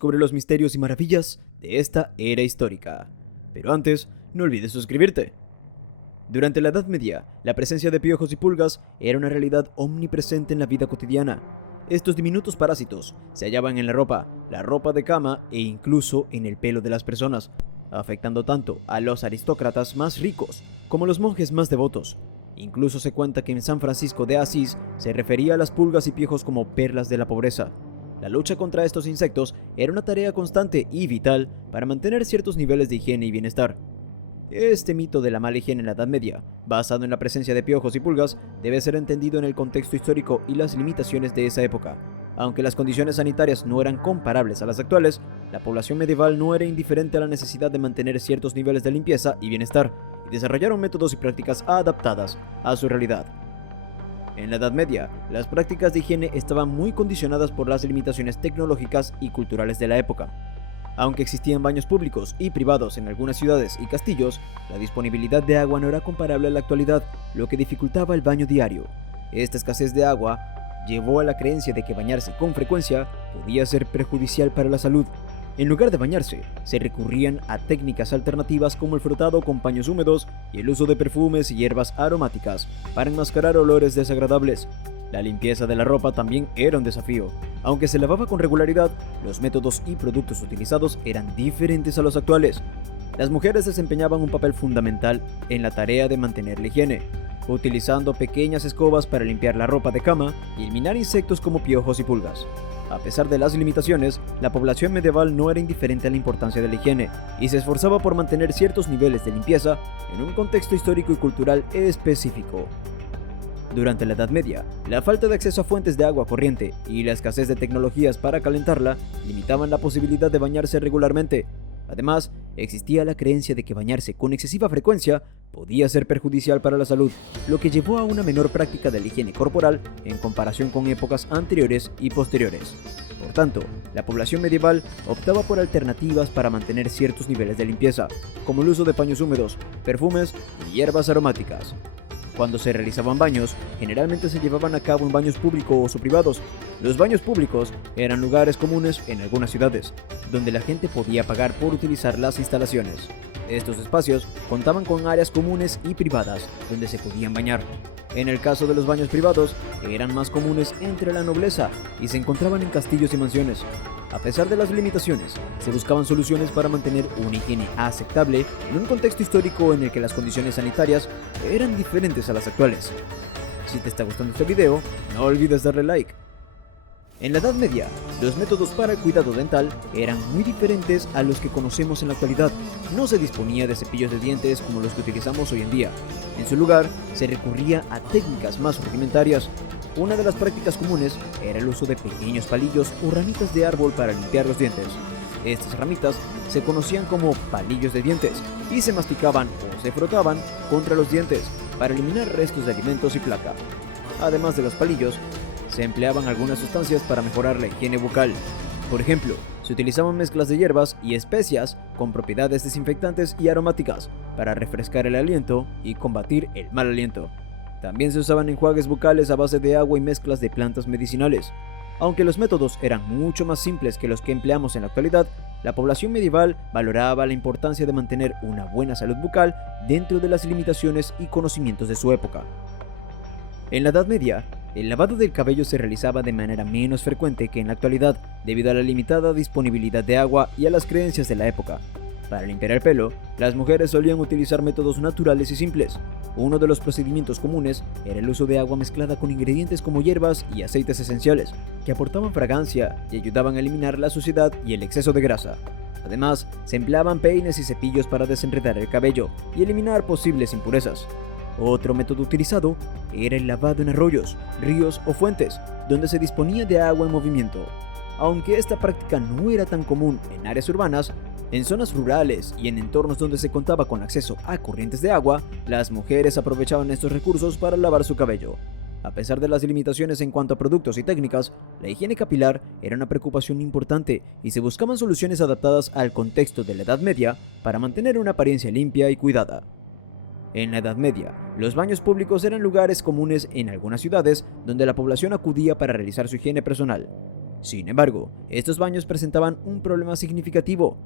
Sobre los misterios y maravillas de esta era histórica. Pero antes, no olvides suscribirte. Durante la Edad Media, la presencia de piojos y pulgas era una realidad omnipresente en la vida cotidiana. Estos diminutos parásitos se hallaban en la ropa de cama e incluso en el pelo de las personas, afectando tanto a los aristócratas más ricos como a los monjes más devotos. Incluso se cuenta que en San Francisco de Asís se refería a las pulgas y piojos como perlas de la pobreza. La lucha contra estos insectos era una tarea constante y vital para mantener ciertos niveles de higiene y bienestar. Este mito de la mala higiene en la Edad Media, basado en la presencia de piojos y pulgas, debe ser entendido en el contexto histórico y las limitaciones de esa época. Aunque las condiciones sanitarias no eran comparables a las actuales, la población medieval no era indiferente a la necesidad de mantener ciertos niveles de limpieza y bienestar, y desarrollaron métodos y prácticas adaptadas a su realidad. En la Edad Media, las prácticas de higiene estaban muy condicionadas por las limitaciones tecnológicas y culturales de la época. Aunque existían baños públicos y privados en algunas ciudades y castillos, la disponibilidad de agua no era comparable a la actualidad, lo que dificultaba el baño diario. Esta escasez de agua llevó a la creencia de que bañarse con frecuencia podía ser perjudicial para la salud. En lugar de bañarse, se recurrían a técnicas alternativas como el frotado con paños húmedos y el uso de perfumes y hierbas aromáticas para enmascarar olores desagradables. La limpieza de la ropa también era un desafío. Aunque se lavaba con regularidad, los métodos y productos utilizados eran diferentes a los actuales. Las mujeres desempeñaban un papel fundamental en la tarea de mantener la higiene, utilizando pequeñas escobas para limpiar la ropa de cama y eliminar insectos como piojos y pulgas. A pesar de las limitaciones, la población medieval no era indiferente a la importancia de la higiene y se esforzaba por mantener ciertos niveles de limpieza en un contexto histórico y cultural específico. Durante la Edad Media, la falta de acceso a fuentes de agua corriente y la escasez de tecnologías para calentarla limitaban la posibilidad de bañarse regularmente. Además, existía la creencia de que bañarse con excesiva frecuencia podía ser perjudicial para la salud, lo que llevó a una menor práctica de la higiene corporal en comparación con épocas anteriores y posteriores. Por tanto, la población medieval optaba por alternativas para mantener ciertos niveles de limpieza, como el uso de paños húmedos, perfumes y hierbas aromáticas. Cuando se realizaban baños, generalmente se llevaban a cabo en baños públicos o privados. Los baños públicos eran lugares comunes en algunas ciudades, donde la gente podía pagar por utilizar las instalaciones. Estos espacios contaban con áreas comunes y privadas donde se podían bañar. En el caso de los baños privados, eran más comunes entre la nobleza y se encontraban en castillos y mansiones. A pesar de las limitaciones, se buscaban soluciones para mantener una higiene aceptable en un contexto histórico en el que las condiciones sanitarias eran diferentes a las actuales. Si te está gustando este video, no olvides darle like. En la Edad Media, los métodos para el cuidado dental eran muy diferentes a los que conocemos en la actualidad. No se disponía de cepillos de dientes como los que utilizamos hoy en día. En su lugar, se recurría a técnicas más rudimentarias. Una de las prácticas comunes era el uso de pequeños palillos o ramitas de árbol para limpiar los dientes. Estas ramitas se conocían como palillos de dientes y se masticaban o se frotaban contra los dientes para eliminar restos de alimentos y placa. Además de los palillos, se empleaban algunas sustancias para mejorar la higiene bucal. Por ejemplo, se utilizaban mezclas de hierbas y especias con propiedades desinfectantes y aromáticas para refrescar el aliento y combatir el mal aliento. También se usaban enjuagues bucales a base de agua y mezclas de plantas medicinales. Aunque los métodos eran mucho más simples que los que empleamos en la actualidad, la población medieval valoraba la importancia de mantener una buena salud bucal dentro de las limitaciones y conocimientos de su época. En la Edad Media, el lavado del cabello se realizaba de manera menos frecuente que en la actualidad debido a la limitada disponibilidad de agua y a las creencias de la época. Para limpiar el pelo, las mujeres solían utilizar métodos naturales y simples. Uno de los procedimientos comunes era el uso de agua mezclada con ingredientes como hierbas y aceites esenciales, que aportaban fragancia y ayudaban a eliminar la suciedad y el exceso de grasa. Además, se empleaban peines y cepillos para desenredar el cabello y eliminar posibles impurezas. Otro método utilizado era el lavado en arroyos, ríos o fuentes, donde se disponía de agua en movimiento. Aunque esta práctica no era tan común en áreas urbanas, en zonas rurales y en entornos donde se contaba con acceso a corrientes de agua, las mujeres aprovechaban estos recursos para lavar su cabello. A pesar de las limitaciones en cuanto a productos y técnicas, la higiene capilar era una preocupación importante y se buscaban soluciones adaptadas al contexto de la Edad Media para mantener una apariencia limpia y cuidada. En la Edad Media, los baños públicos eran lugares comunes en algunas ciudades donde la población acudía para realizar su higiene personal. Sin embargo, estos baños presentaban un problema significativo.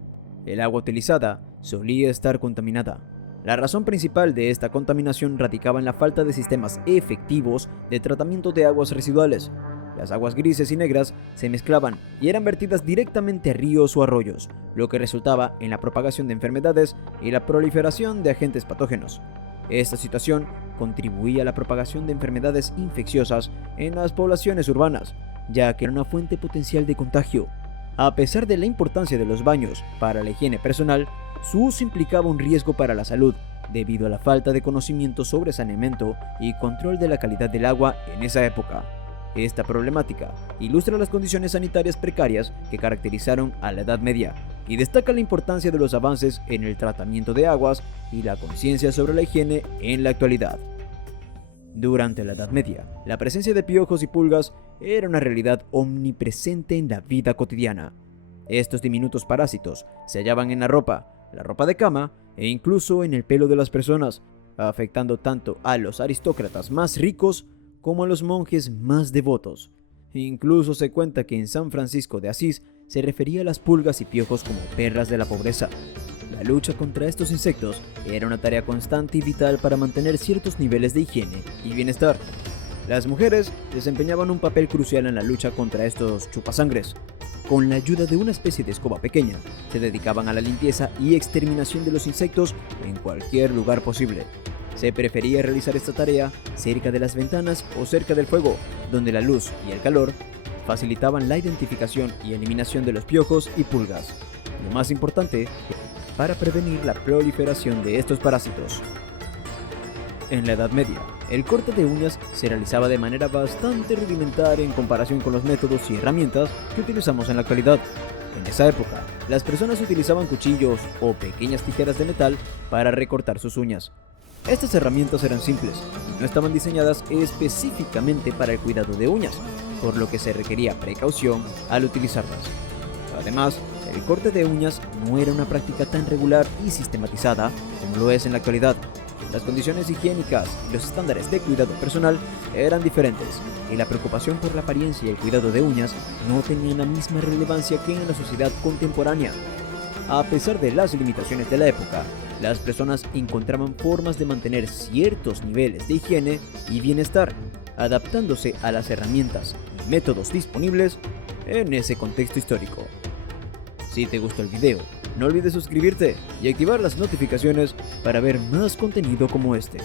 El agua utilizada solía estar contaminada. La razón principal de esta contaminación radicaba en la falta de sistemas efectivos de tratamiento de aguas residuales. Las aguas grises y negras se mezclaban y eran vertidas directamente a ríos o arroyos, lo que resultaba en la propagación de enfermedades y la proliferación de agentes patógenos. Esta situación contribuía a la propagación de enfermedades infecciosas en las poblaciones urbanas, ya que era una fuente potencial de contagio. A pesar de la importancia de los baños para la higiene personal, su uso implicaba un riesgo para la salud, debido a la falta de conocimiento sobre saneamiento y control de la calidad del agua en esa época. Esta problemática ilustra las condiciones sanitarias precarias que caracterizaron a la Edad Media y destaca la importancia de los avances en el tratamiento de aguas y la conciencia sobre la higiene en la actualidad. Durante la Edad Media, la presencia de piojos y pulgas era una realidad omnipresente en la vida cotidiana. Estos diminutos parásitos se hallaban en la ropa de cama e incluso en el pelo de las personas, afectando tanto a los aristócratas más ricos como a los monjes más devotos. Incluso se cuenta que en San Francisco de Asís se refería a las pulgas y piojos como perras de la pobreza. La lucha contra estos insectos era una tarea constante y vital para mantener ciertos niveles de higiene y bienestar. Las mujeres desempeñaban un papel crucial en la lucha contra estos chupasangres. Con la ayuda de una especie de escoba pequeña, se dedicaban a la limpieza y exterminación de los insectos en cualquier lugar posible. Se prefería realizar esta tarea cerca de las ventanas o cerca del fuego, donde la luz y el calor facilitaban la identificación y eliminación de los piojos y pulgas. Lo más importante, para prevenir la proliferación de estos parásitos. En la Edad Media, el corte de uñas se realizaba de manera bastante rudimentaria en comparación con los métodos y herramientas que utilizamos en la actualidad. En esa época, las personas utilizaban cuchillos o pequeñas tijeras de metal para recortar sus uñas. Estas herramientas eran simples y no estaban diseñadas específicamente para el cuidado de uñas, por lo que se requería precaución al utilizarlas. Además, el corte de uñas no era una práctica tan regular y sistematizada como lo es en la actualidad. Las condiciones higiénicas y los estándares de cuidado personal eran diferentes, y la preocupación por la apariencia y el cuidado de uñas no tenían la misma relevancia que en la sociedad contemporánea. A pesar de las limitaciones de la época, las personas encontraban formas de mantener ciertos niveles de higiene y bienestar, adaptándose a las herramientas y métodos disponibles en ese contexto histórico. Si te gustó el video, no olvides suscribirte y activar las notificaciones para ver más contenido como este.